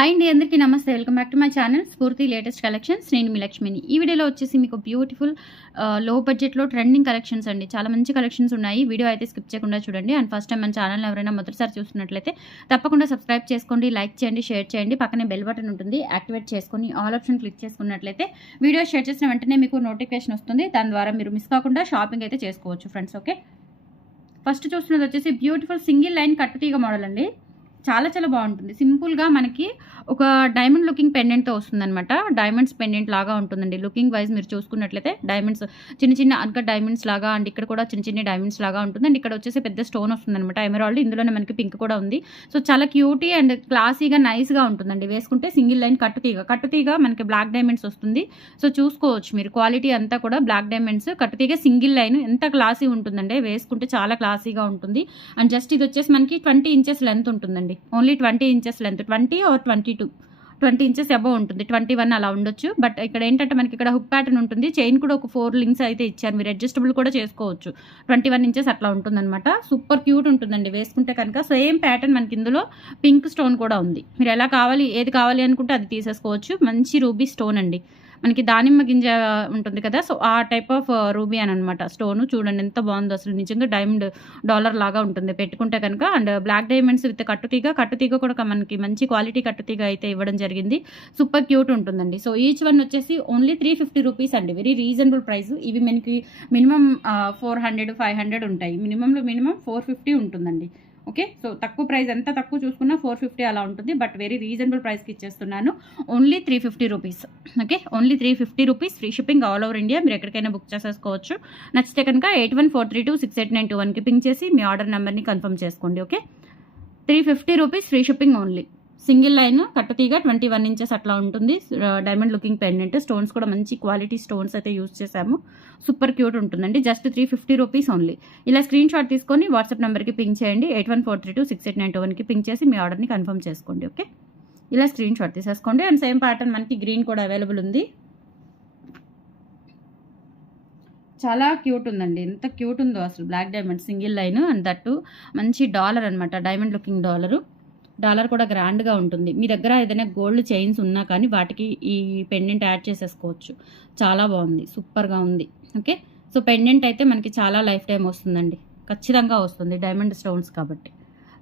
Hi అండి, అందరికీ నమస్తే. Welcome back to my channel స్ఫూర్తి లేటెస్ట్ కలెక్షన్స్. నేను మీ లక్ష్మిని. ఈ వీడియోలో వచ్చేసి మీకు బ్యూటిఫుల్ లో బడ్జెట్లో ట్రెండింగ్ కలెక్షన్స్ అండి. చాలా మంచి కలెక్షన్స్ ఉన్నాయి. వీడియో అయితే స్కిప్ చేయకుండా చూడండి. అండ్ ఫస్ట్ టైం మన ఛానల్ ఎవరైనా మొదటిసారి చూస్తున్నట్లయితే తప్పకుండా సబ్స్క్రైబ్ చేసుకోండి, లైక్ చేయండి, షేర్ చేయండి. పక్కనే బెల్ బటన్ ఉంటుంది, యాక్టివేట్ చేసుకొని ఆల్ ఆప్షన్ క్లిక్ చేసుకున్నట్లయితే వీడియో షేర్ చేసిన వెంటనే మీకు నోటిఫికేషన్ వస్తుంది. దాని ద్వారా మీరు మిస్ కాకుండా షాపింగ్ అయితే చేసుకోవచ్చు ఫ్రెండ్స్. ఓకే, ఫస్ట్ చూస్తున్నది వచ్చేసి బ్యూటిఫుల్ సింగిల్ లైన్ కట్టుతీగ మోడల్ అండి. చాలా చాలా బాగుంటుంది. సింపుల్గా మనకి ఒక డైమండ్ లుకింగ్ పెండెంట్తో వస్తుందన్నమాట. డైమండ్స్ పెండెంట్ లాగా ఉంటుందండి. లుకింగ్ వైజ్ మీరు చూసుకున్నట్లయితే డైమండ్స్ చిన్న చిన్న అన్కట్ డైమండ్స్ లాగా, అండ్ ఇక్కడ కూడా చిన్న చిన్న డైమండ్స్ లాగా ఉంటుంది. అండ్ ఇక్కడ వచ్చేసి పెద్ద స్టోన్ వస్తుందన్నమాట, ఎమరాల్డ్. ఇందులోనే మనకి పింక్ కూడా ఉంది. సో చాలా క్యూటీ అండ్ క్లాసీగా నైస్గా ఉంటుందండి. వేసుకుంటే సింగిల్ లైన్ కట్టుతీగ మనకి బ్లాక్ డైమండ్స్ వస్తుంది. సో చూసుకోవచ్చు మీరు, క్వాలిటీ అంతా కూడా బ్లాక్ డైమండ్స్, కట్టుతీగ సింగిల్ లైన్. ఎంత క్లాసీ ఉంటుందండి, వేసుకుంటే చాలా క్లాసీగా ఉంటుంది. అండ్ జస్ట్ ఇది వచ్చేసి మనకి 20 ఇంచెస్ లెంత్ ఉంటుందండి. Only 20 inches length, 20 or 20 inches above ఉంటుంది. 21 అలా ఉండొచ్చు. బట్ ఇక్కడ ఏంటంటే మనకి ఇక్కడ హుక్ ప్యాటర్న్ ఉంటుంది. చైన్ కూడా ఒక 4 లింక్స్ అయితే ఇచ్చారు. మీరు అడ్జస్టబుల్ కూడా చేసుకోవచ్చు. 21 ఇంచెస్ అట్లా ఉంటుందన్నమాట. సూపర్ క్యూట్ ఉంటుందండి వేసుకుంటే కనుక. సేమ్ ప్యాటర్న్ మనకి ఇందులో పింక్ స్టోన్ కూడా ఉంది. మీరు ఎలా కావాలి, ఏది కావాలి అనుకుంటే అది తీసేసుకోవచ్చు. మంచి రూబీ స్టోన్ అండి. మనకి దానిమ్మ గింజ ఉంటుంది కదా, సో ఆ టైప్ ఆఫ్ రూబీ అని అనమాట స్టోను. చూడండి ఎంత బాగుందో అసలు, నిజంగా డైమండ్ డాలర్ లాగా ఉంటుంది పెట్టుకుంటే కనుక. అండ్ బ్లాక్ డైమండ్స్ విత్ కట్టుతీగ కూడా మనకి మంచి క్వాలిటీ కట్టుతీగ అయితే ఇవ్వడం జరిగింది. సూపర్ క్యూట్ ఉంటుందండి. సో ఈచ్ వన్ వచ్చేసి ఓన్లీ 350 రూపీస్ అండి. Very reasonable price. ఇవి మనకి మినిమం 400, 500 ఉంటాయి. మినిమం 450 ఉంటుందండి. ఓకే, సో తక్కువ ప్రైస్, ఎంత తక్కువ చూసుకున్నా 450 అలా ఉంటుంది. బట్ వెరీ రీజనబుల్ ప్రైస్కి ఇచ్చేస్తున్నాను. Only 350 rupees. Okay, only 350 rupees. Free shipping all over India. మీరు ఎక్కడికైనా బుక్ చేసేసుకోవచ్చు. నచ్చితే కనుక 8143268921కి పింక్ చేసి మీ ఆర్డర్ నెంబర్ని కన్ఫర్మ్ చేసుకోండి. Okay, 350 rupees free shipping only. Single line కట్టుతీగ 21 ఇంచెస్ అట్లా ఉంటుంది. Diamond looking pendant. స్టోన్స్ కూడా మంచి క్వాలిటీ స్టోన్స్ అయితే యూజ్ చేశాము. సూపర్ క్యూట్ ఉంటుందండి. Just 350 rupees only. ఇలా స్క్రీన్ షాట్ తీసుకొని వాట్సాప్ నెంబర్కి పింక్ చేయండి. 8143268921కి పింక్ చేసి మీ ఆర్డర్ని కన్ఫర్మ్ చేసుకోండి. ఓకే, ఇలా స్క్రీన్ షాట్ తీసేసుకోండి. అండ్ సేమ్ ప్యాటర్న్ మనకి గ్రీన్ కూడా అవైలబుల్ ఉంది. చాలా క్యూట్ ఉందండి. ఎంత క్యూట్ ఉందో అసలు. Black diamond single line, and that మంచి డాలర్ అనమాట. డైమండ్ లుకింగ్ డాలర్ కూడా గ్రాండ్గా ఉంటుంది. మీ దగ్గర ఏదైనా గోల్డ్ చైన్స్ ఉన్నా కానీ వాటికి ఈ పెండెంట్ యాడ్ చేసేసుకోవచ్చు. చాలా బాగుంది, సూపర్గా ఉంది. ఓకే, సో పెండెంట్ అయితే మనకి చాలా లైఫ్ టైం వస్తుందండి, ఖచ్చితంగా వస్తుంది. డైమండ్ స్టోన్స్ కాబట్టి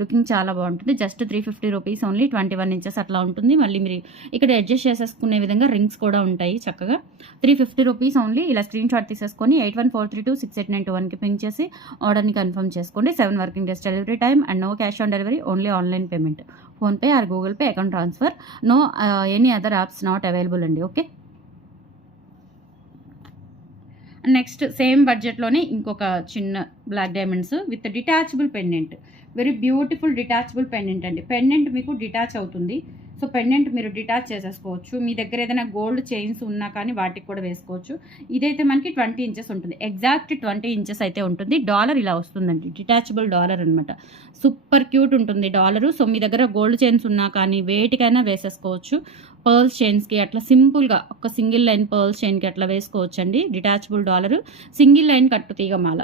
లుకింగ్ చాలా బాగుంటుంది. Just 350 rupees only. 21 ఇంచెస్ అట్లా ఉంటుంది. మళ్ళీ మీరు ఇక్కడ అడ్జస్ట్ చేసేసుకునే విధంగా రింగ్స్ కూడా ఉంటాయి చక్కగా. 350 రూపీస్ ఓన్లీ. ఇలా స్క్రీన్ షాట్ తీసేసుకొని 8143268921కి పింక్ చేసి ఆర్డర్ని కన్ఫర్మ్ చేసుకోండి. 7 working days delivery time and no cash on delivery, only online payment. PhonePe or Google Pay, account transfer. No any other apps not available అండి. ఓకే, నెక్స్ట్ సేమ్ బడ్జెట్లోనే ఇంకొక చిన్న black diamonds with detachable pendant. Very beautiful detachable pendant అండి. Pendant మీకు detach అవుతుంది. So pendant మీరు detach చేసేసుకోవచ్చు. మీ దగ్గర ఏదైనా గోల్డ్ చైన్స్ ఉన్నా కానీ వాటికి కూడా వేసుకోవచ్చు. ఇదైతే మనకి 20 ఇంచెస్ ఉంటుంది. ఎగ్జాక్ట్ 20 ఇంచెస్ అయితే ఉంటుంది. డాలర్ ఇలా వస్తుందండి, డిటాచబుల్ డాలర్ అనమాట. సూపర్ క్యూట్ ఉంటుంది డాలరు. సో మీ దగ్గర గోల్డ్ చైన్స్ ఉన్నా కానీ వేటికైనా వేసేసుకోవచ్చు. పర్ల్స్ చైన్స్కి అట్లా సింపుల్గా ఒక సింగిల్ లైన్ పర్ల్స్ చైన్కి అట్లా వేసుకోవచ్చు అండి. డిటాచబుల్ డాలరు, సింగిల్ లైన్ కట్టుతీగ మాల.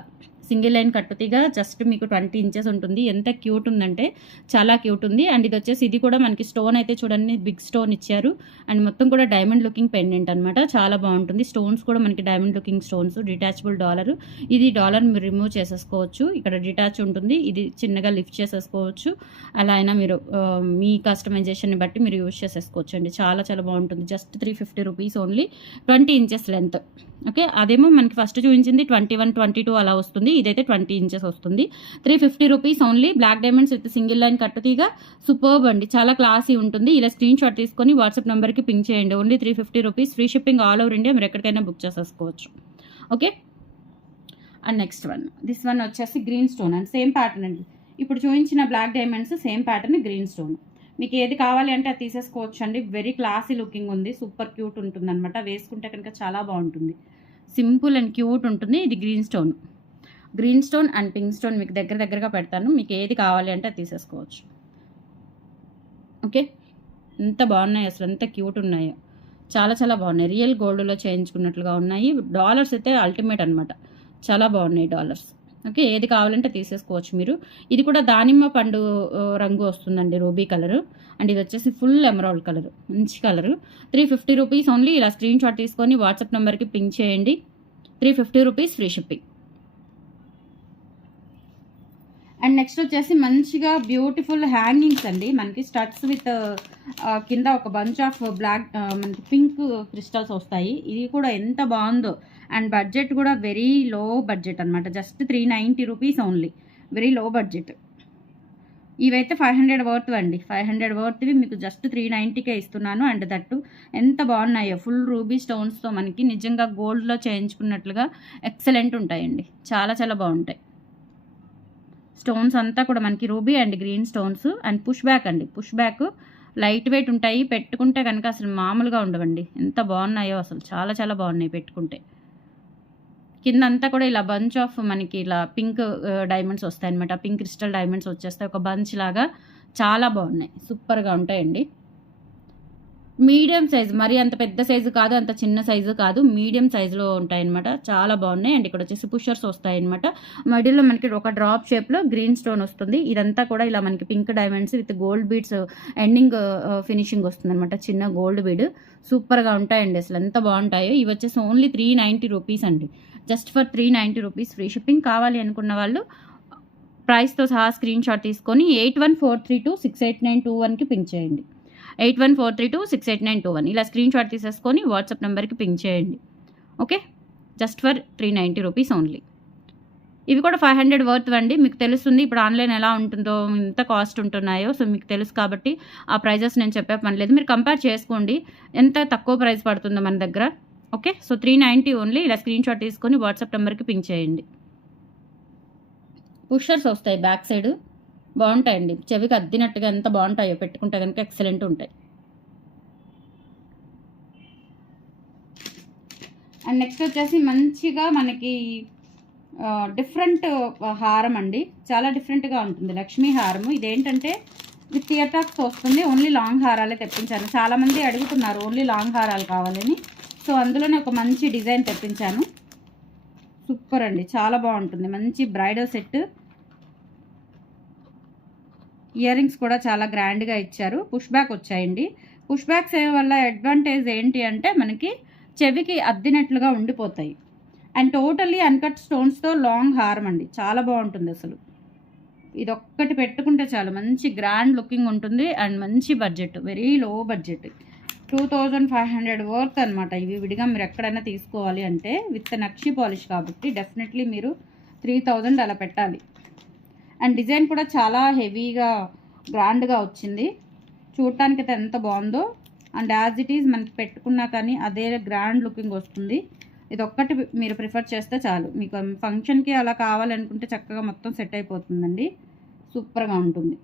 సింగిల్ లైన్ కట్టుతీగ జస్ట్ మీకు 20 ఇంచెస్ ఉంటుంది. ఎంత క్యూట్ ఉందంటే చాలా క్యూట్ ఉంది. అండ్ ఇది వచ్చేసి ఇది కూడా మనకి స్టోన్ అయితే చూడండి, బిగ్ స్టోన్ ఇచ్చారు. అండ్ మొత్తం కూడా డైమండ్ లుకింగ్ పెండెంట్ అనమాట. చాలా బాగుంటుంది. స్టోన్స్ కూడా మనకి diamond looking stones. Detachable dollar. ఇది డాలర్ మీరు రిమూవ్ చేసేసుకోవచ్చు. ఇక్కడ డిటాచ్ ఉంటుంది. ఇది చిన్నగా లిఫ్ట్ చేసేసుకోవచ్చు. అలా అయినా మీరు మీ కస్టమైజేషన్ని బట్టి మీరు యూజ్ చేసేసుకోవచ్చు అండి. చాలా చాలా బాగుంటుంది. Just 350 rupees only. 20 inches length. Okay, అదేమో మనకి ఫస్ట్ చూపించింది 21, 22 అలా వస్తుంది. ఇదైతే 20 ఇంచెస్ వస్తుంది. 350 rupees only. Black diamonds with single line కట్టుతీగ. సూపర్బ్ అండి, చాలా క్లాసీ ఉంటుంది. ఇలా స్క్రీన్ షాట్ తీసుకొని వాట్సాప్ నెంబర్కి పింక్ చేయండి. Only 350 rupees. Free shipping all over India. మీరు ఎక్కడికైనా బుక్ చేసేసుకోవచ్చు. Okay, and next one, this one వచ్చేసి green stone and same pattern అండి. ఇప్పుడు చూపించిన black diamonds same pattern green stone. మీకు ఏది కావాలి అంటే అది తీసేసుకోవచ్చు అండి. వెరీ క్లాసీ లుకింగ్ ఉంది. సూపర్ క్యూట్ ఉంటుంది అనమాట. వేసుకుంటే కనుక చాలా బాగుంటుంది. సింపుల్ అండ్ క్యూట్ ఉంటుంది. ఇది green stone and pink stone మీకు దగ్గరగా పెడతాను. మీకు ఏది కావాలి అంటే అది తీసేసుకోవచ్చు. ఓకే, ఎంత బాగున్నాయి అసలు, ఎంత క్యూట్ ఉన్నాయో. చాలా చాలా బాగున్నాయి. రియల్ గోల్డ్లో చేయించుకున్నట్లుగా ఉన్నాయి. డాలర్స్ అయితే అల్టిమేట్ అనమాట. చాలా బాగున్నాయి డాలర్స్. ఓకే, ఏది కావాలంటే తీసేసుకోవచ్చు మీరు. ఇది కూడా దానిమ్మ పండు రంగు వస్తుందండి, రూబీ కలరు. అండ్ ఇది వచ్చేసి ఫుల్ ఎమరాల్డ్ కలరు, మంచి కలరు. 350 rupees only. ఇలా స్క్రీన్ షాట్ తీసుకొని వాట్సాప్ నెంబర్కి పింక్ చేయండి. 350 rupees free shipping. And next వచ్చేసి మంచిగా బ్యూటిఫుల్ హ్యాంగింగ్స్ అండి, మనకి స్టడ్స్ విత్ కింద ఒక బంచ్ ఆఫ్ బ్లాక్ మనకి పింక్ క్రిస్టల్స్ వస్తాయి. ఇది కూడా ఎంత బాగుందో. అండ్ బడ్జెట్ కూడా వెరీ లో బడ్జెట్ అనమాట, just 390 rupees only, very low budget. ఇవైతే 500 వర్త్ అండి, 500 వర్త్వి మీకు జస్ట్ 390కే ఇస్తున్నాను. అండ్ దట్టు ఎంత బాగున్నాయో, ఫుల్ రూబీ స్టోన్స్తో మనకి నిజంగా గోల్డ్లో చేయించుకున్నట్లుగా ఎక్సలెంట్ ఉంటాయండి, చాలా చాలా బాగుంటాయి. స్టోన్స్ అంతా కూడా మనకి ruby and green stones. And push back అండి, పుష్ బ్యాక్ లైట్ వెయిట్ ఉంటాయి, పెట్టుకుంటే కనుక అసలు మామూలుగా ఉండవండి. ఎంత బాగున్నాయో అసలు, చాలా చాలా బాగున్నాయి పెట్టుకుంటే. కింద అంతా కూడా ఇలా బంచ్ ఆఫ్ మనకి ఇలా పింక్ డైమండ్స్ వస్తాయి అనమాట, పింక్ క్రిస్టల్ డైమండ్స్ వచ్చేస్తాయి ఒక బంచ్ లాగా, చాలా బాగున్నాయి, సూపర్గా ఉంటాయండి. మీడియం సైజు, మరి అంత పెద్ద సైజు కాదు, అంత చిన్న సైజు కాదు, మీడియం సైజులో ఉంటాయన్నమాట, చాలా బాగున్నాయి. అండ్ ఇక్కడ వచ్చేసి పుషర్స్ వస్తాయన్నమాట. మిడిల్లో మనకి ఒక డ్రాప్ షేప్లో గ్రీన్ స్టోన్ వస్తుంది. ఇదంతా కూడా ఇలా మనకి pink diamonds with gold beads ending finishing వస్తుంది అనమాట, చిన్న గోల్డ్ బీడ్. సూపర్గా ఉంటాయండి, అసలు ఎంత బాగుంటాయో. ఇవి వచ్చేసి ఓన్లీ 390 రూపీస్ అండి, just for 390 rupees free shipping. కావాలి అనుకున్న వాళ్ళు ప్రైస్తో సహా స్క్రీన్ షాట్ తీసుకొని 8143268921కి పింక్ చేయండి. 8143268921 ఇలా స్క్రీన్ షాట్ తీసేసుకొని వాట్సాప్ నెంబర్కి పింక్ చేయండి. Okay, just for 390 rupees only. ఇవి కూడా 500 వర్త్ అండి, మీకు తెలుస్తుంది ఇప్పుడు ఆన్లైన్ ఎలా ఉంటుందో, ఎంత కాస్ట్ ఉంటున్నాయో. సో మీకు తెలుసు కాబట్టి ఆ ప్రైజెస్ నేను చెప్పే పని లేదు, మీరు కంపేర్ చేసుకోండి ఎంత తక్కువ ప్రైస్ పడుతుందో మన దగ్గర. Okay, so 390 only. ఇలా స్క్రీన్ షాట్ తీసుకొని వాట్సాప్ నెంబర్కి పింక్ చేయండి. పుషర్స్ వస్తాయి బ్యాక్ సైడ్, బాగుంటాయండి, చెవికి అద్దినట్టుగా ఎంత బాగుంటాయో, పెట్టుకుంటే కనుక ఎక్సలెంట్ ఉంటాయి. అండ్ నెక్స్ట్ వచ్చేసి మంచిగా మనకి డిఫరెంట్ హారం అండి, చాలా డిఫరెంట్గా ఉంటుంది, లక్ష్మీ హారము. ఇదేంటంటే విత్ ఇయర్ టాప్స్ వస్తుంది, ఓన్లీ లాంగ్ హారాలే తెప్పించాను. చాలామంది అడుగుతున్నారు ఓన్లీ లాంగ్ హారాలు కావాలని, సో అందులోనే ఒక మంచి డిజైన్ తెప్పించాను. సూపర్ అండి, చాలా బాగుంటుంది, మంచి బ్రైడల్ సెట్. ఇయర్ రింగ్స్ కూడా చాలా గ్రాండ్గా ఇచ్చారు, పుష్ బ్యాక్ వచ్చాయండి. పుష్ బ్యాక్స్ వల్ల అడ్వాంటేజ్ ఏంటి అంటే మనకి చెవికి అద్దినట్లుగా ఉండిపోతాయి. అండ్ టోటల్లీ అన్కట్ స్టోన్స్తో లాంగ్ హారం అండి, చాలా బాగుంటుంది అసలు. ఇదొక్కటి పెట్టుకుంటే చాలు, మంచి గ్రాండ్ లుకింగ్ ఉంటుంది. అండ్ మంచి budget, very low budget, 2500 worth అనమాట. ఇవి విడిగా మీరు ఎక్కడైనా తీసుకోవాలి అంటే విత్ నక్షి పాలిష్ కాబట్టి డెఫినెట్లీ మీరు 3000 అలా పెట్టాలి. అండ్ డిజైన్ కూడా చాలా హెవీగా గ్రాండ్గా వచ్చింది, చూడటానికి అయితే ఎంత బాగుందో. అండ్ యాజ్ ఇట్ ఈజ్ మనకి పెట్టుకున్నా కానీ అదే గ్రాండ్ లుకింగ్ వస్తుంది. ఇది ఒక్కటి మీరు ప్రిఫర్ చేస్తే చాలు, మీకు ఫంక్షన్కి అలా కావాలనుకుంటే చక్కగా మొత్తం సెట్ అయిపోతుందండి, సూపర్గా ఉంటుంది.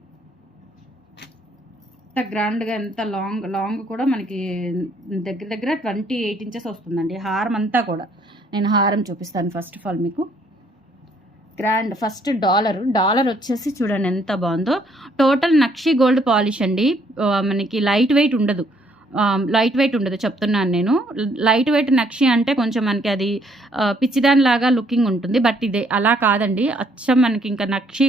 ఎంత గ్రాండ్గా, ఎంత లాంగ్ కూడా మనకి దగ్గర దగ్గర 28 ఇంచెస్ వస్తుందండి హారం అంతా కూడా. నేను హారం చూపిస్తాను ఫస్ట్ ఆఫ్ ఆల్ మీకు. గ్రాండ్ ఫస్ట్ డాలర్ వచ్చేసి చూడండి ఎంత బాగుందో. టోటల్ నక్షి గోల్డ్ పాలిష్ అండి, మనకి లైట్ వెయిట్ ఉండదు చెప్తున్నాను నేను. లైట్ వెయిట్ నక్షి అంటే కొంచెం మనకి అది పిచ్చిదానిలాగా లుకింగ్ ఉంటుంది, బట్ ఇదే అలా కాదండి, అచ్చం మనకి ఇంకా నక్షి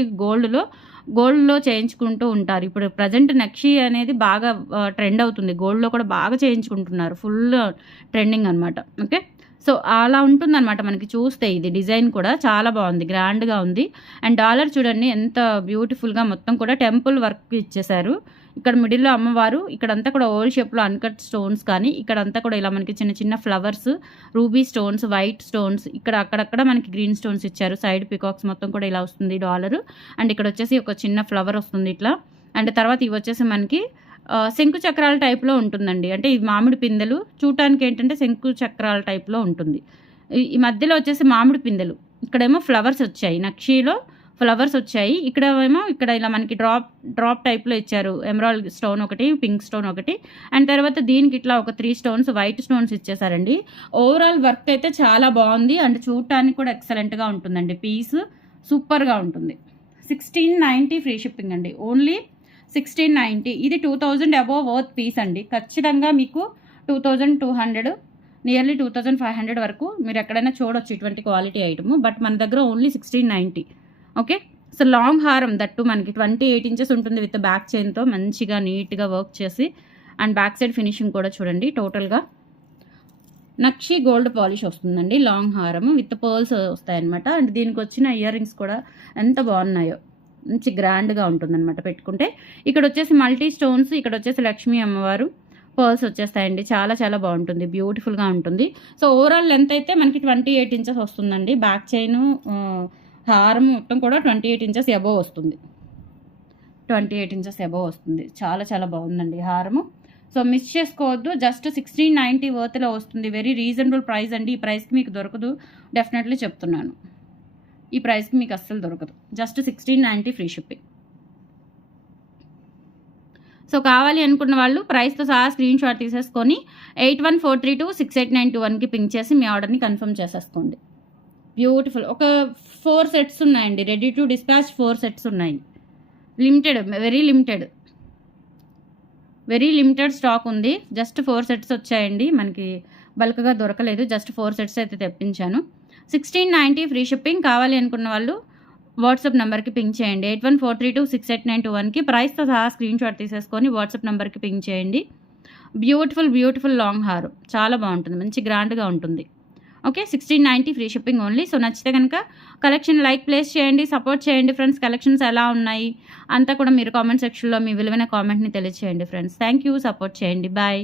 గోల్డ్లో చేయించుకుంటూ ఉంటారు. ఇప్పుడు ప్రజెంట్ నక్షి అనేది బాగా ట్రెండ్ అవుతుంది, గోల్డ్లో కూడా బాగా చేయించుకుంటున్నారు, ఫుల్ ట్రెండింగ్ అనమాట. ఓకే, సో అలా ఉంటుందన్నమాట మనకి చూస్తే. ఇది డిజైన్ కూడా చాలా బాగుంది, గ్రాండ్గా ఉంది. అండ్ డాలర్ చూడండి ఎంత బ్యూటిఫుల్గా మొత్తం కూడా టెంపుల్ వర్క్ ఇచ్చేసారు. ఇక్కడ మిడిల్లో అమ్మవారు, ఇక్కడంతా కూడా ఓవల్ షేప్లో అన్కట్ స్టోన్స్, కానీ ఇక్కడంతా కూడా ఇలా మనకి చిన్న చిన్న flowers, ruby stones, white stones, ఇక్కడ అక్కడక్కడ మనకి గ్రీన్ స్టోన్స్ ఇచ్చారు. సైడ్ పికాక్స్ మొత్తం కూడా ఇలా వస్తుంది డాలర్. అండ్ ఇక్కడ వచ్చేసి ఒక చిన్న ఫ్లవర్ వస్తుంది ఇట్లా. అండ్ తర్వాత ఇవి వచ్చేసి మనకి శంకు చక్రాల టైప్లో ఉంటుందండి, అంటే ఈ మామిడి పిందెలు చూడటానికి ఏంటంటే శంకు చక్రాల టైప్లో ఉంటుంది. ఈ మధ్యలో వచ్చేసి మామిడి పిందెలు, ఇక్కడేమో ఫ్లవర్స్ వచ్చాయి, నక్షిలో ఫ్లవర్స్ వచ్చాయి. ఇక్కడ ఇలా మనకి డ్రాప్ టైప్లో ఇచ్చారు, ఎమరాల్డ్ స్టోన్ ఒకటి, పింక్ స్టోన్ ఒకటి, అండ్ తర్వాత దీనికి ఇట్లా ఒక 3 స్టోన్స్, వైట్ స్టోన్స్ ఇచ్చేసారండి. ఓవరాల్ వర్క్ అయితే చాలా బాగుంది, అండ్ చూడటానికి కూడా ఎక్సలెంట్గా ఉంటుందండి, పీస్ సూపర్గా ఉంటుంది. 1690 ఫ్రీ షిప్పింగ్ అండి, ఓన్లీ 1690. ఇది 2000 అబోవ్ వర్త్ పీస్ అండి, ఖచ్చితంగా మీకు 2200 నియర్లీ 2500 వరకు మీరు ఎక్కడైనా చూడొచ్చు ఇటువంటి క్వాలిటీ ఐటమ్. బట్ మన దగ్గర ఓన్లీ 1690. ఓకే. సో లాంగ్ హారం దట్టు మనకి 28 ఇంచెస్ ఉంటుంది విత్ బ్యాక్ చైన్తో మంచిగా నీట్గా వర్క్ చేసి అండ్ బ్యాక్ సైడ్ ఫినిషింగ్ కూడా చూడండి. టోటల్గా నక్షి గోల్డ్ పాలిష్ వస్తుందండి. లాంగ్ హారం విత్ పర్ల్స్ వస్తాయన్నమాట. అండ్ దీనికి వచ్చిన ఇయర్ రింగ్స్ కూడా ఎంత బాగున్నాయో, మంచి గ్రాండ్గా ఉంటుందన్నమాట పెట్టుకుంటే. ఇక్కడ వచ్చేసి మల్టీ స్టోన్స్, ఇక్కడ వచ్చేసి లక్ష్మీ అమ్మవారు పర్ల్స్ వచ్చేస్తాయండి. చాలా చాలా బాగుంటుంది, బ్యూటిఫుల్గా ఉంటుంది. సో ఓవరాల్ లెంత్ అయితే మనకి 28 ఇంచెస్ వస్తుందండి. బ్యాక్ చైన్ హారం మొత్తం కూడా 28 ఇంచెస్ అబోవ్ వస్తుంది. 28 ఇంచెస్ అబోవ్ వస్తుంది. చాలా చాలా బాగుందండి హారము. సో మిస్ చేసుకోవద్దు. జస్ట్ 1690 వర్త్లో వస్తుంది. వెరీ రీజనబుల్ ప్రైస్ అండి. ఈ ప్రైస్కి మీకు దొరకదు, డెఫినెట్లీ చెప్తున్నాను. ఈ ప్రైస్కి మీకు అస్సలు దొరకదు. Just 1690 free shipping. సో కావాలి అనుకున్న వాళ్ళు ప్రైస్తో సహా స్క్రీన్ షాట్ తీసేసుకొని 8143268921కి పింక్ చేసి మీ ఆర్డర్ని కన్ఫర్మ్ చేసేసుకోండి. బ్యూటిఫుల్. ఒక 4 సెట్స్ ఉన్నాయండి. రెడీ టు డిస్పాచ్ 4 సెట్స్ ఉన్నాయి. లిమిటెడ్, వెరీ లిమిటెడ్ స్టాక్ ఉంది. జస్ట్ 4 సెట్స్ వచ్చాయండి. మనకి బల్క్గా దొరకలేదు. జస్ట్ 4 సెట్స్ అయితే తెప్పించాను. 1690 ఫ్రీ షిప్పింగ్. కావాలి అనుకున్న వాళ్ళు వాట్సాప్ నెంబర్కి పింక్ చేయండి. 8143268921కి ప్రైస్తో సహా స్క్రీన్ షాట్ తీసేసుకొని వాట్సాప్ నెంబర్కి పింక్ చేయండి. బ్యూటిఫుల్ లాంగ్ హారం చాలా బాగుంటుంది, మంచి గ్రాండ్గా ఉంటుంది. Okay. 1690 free shipping only. So నచ్చితే కనుక కలెక్షన్ ప్లేస్ చేయండి, సపోర్ట్ చేయండి ఫ్రెండ్స్. కలెక్షన్స్ ఎలా ఉన్నాయి అంతా కూడా మీరు కామెంట్ సెక్షన్లో మీ విలువైన కామెంట్ని తెలియచేయండి ఫ్రెండ్స్. థ్యాంక్ యూ, సపోర్ట్ చేయండి. బాయ్.